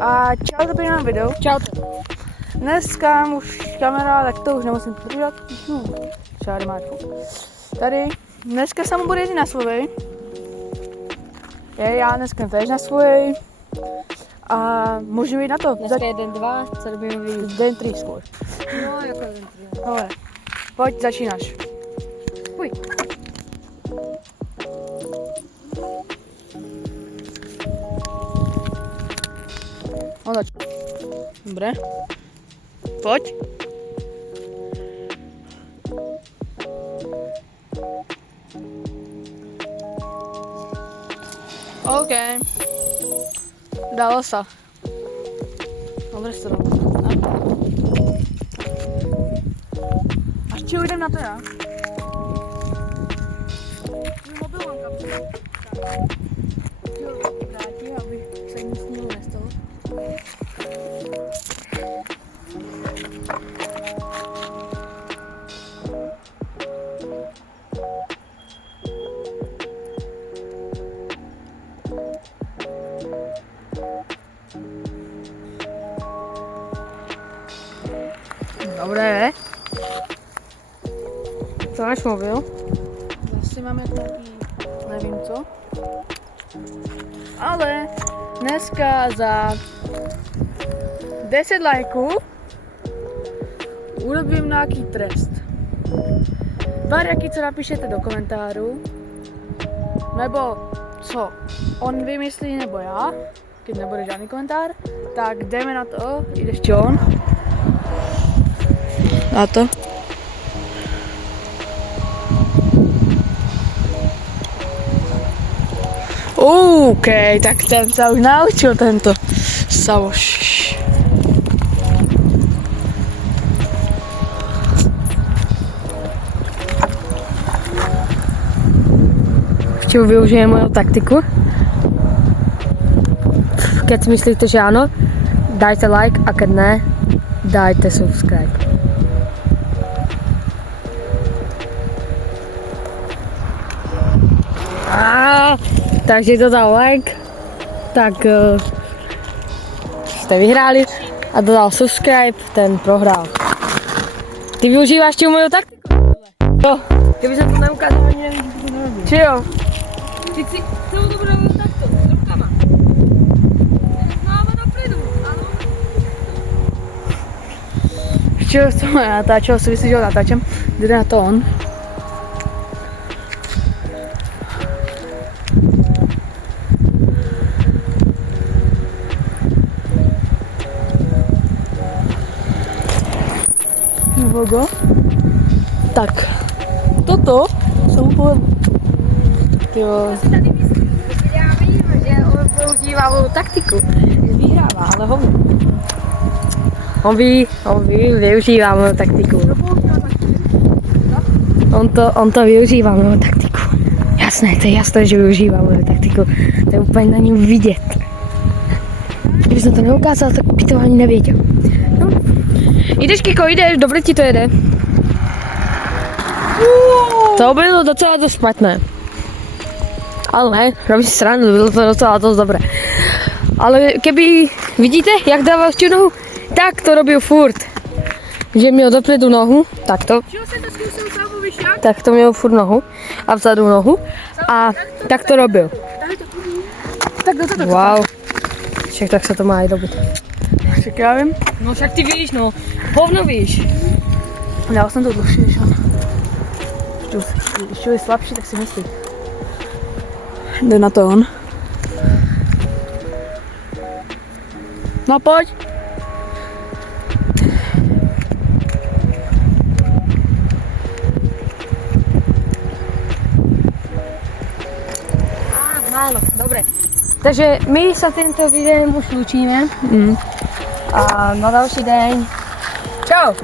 A čau, dobrý nám video. Čau. Dneska už kamera, tak to už nemusím používat. Čáry máčku. Tady, dneska samo bude jezdit na svojej. Já dneska tež na svojej. A můžu jít na to. Dneska je den 2, co robíme víc? Den 3 skôr. No, jako den 3. Ale, pojď, začínáš. Pojď. No zač. Dobre. Pojď. OK. Dalo sa. Dobre sa to robí. Až či ujdem na to já? Mobil mám kapsu. Vrátí, aby se nic s ním nestalo. Dobré. Co máš mobil? Asi mám nějaký, nevím co. Ale dneska za 10 lajků urobím nějaký trest. Variaky, co napíšete do komentáru, nebo co on vymyslí, nebo já, když nebude žádný komentár, tak jdeme na to, jdeš čo on? Na to. OK, tak ten se už naučil tento Savoš. Ještě využije moju taktiku. Keď si myslíte, že ano, dajte like a keď ne, dajte subscribe. Takže kdo dal like, tak jste vyhráli a kdo dal subscribe, ten prohrál. Ty využíváš tu moju taktiku? Jo. Kdyby jsem to neukázal, ani nevím, že to nerobím. Či jo? Ty si celou dobu robil takto, s rukama. Máme dopředu, ano. Čo to má natáčel, si myslíš, že ho natáčem? Jde na to on. Logo. Tak, toto jsem úplně... Já vím, že on používá mou taktiku, že vyhrává, ale on ví, využívá mou taktiku. On to využívá mou taktiku. Jasné, to je jasné, že využívá mou taktiku. To je úplně na něm vidět. Kdyby jsem to neukázal, tak by to ani nevěděl. No. Jdeš, Kiko, jdeš, dobře ti to jede. To bylo docela dost špatné. Ale ne, robíš srandu, bylo to docela dost dobré. Ale keby, vidíte, jak dával tu nohu, tak to robil furt. Že měl dopředu nohu, takto. Tak to měl furt nohu a vzadu nohu a tak to robil. Wow. Však tak se to má i robit. Však já vím. No však ty víš, no. Hovno víš. Já jsem to dlouhší než on. Když je slabší, tak si myslí. Jde na to on. No pojď. Málo, dobré. Takže my sa týmto videem už lúčime. A na další deň. Čau.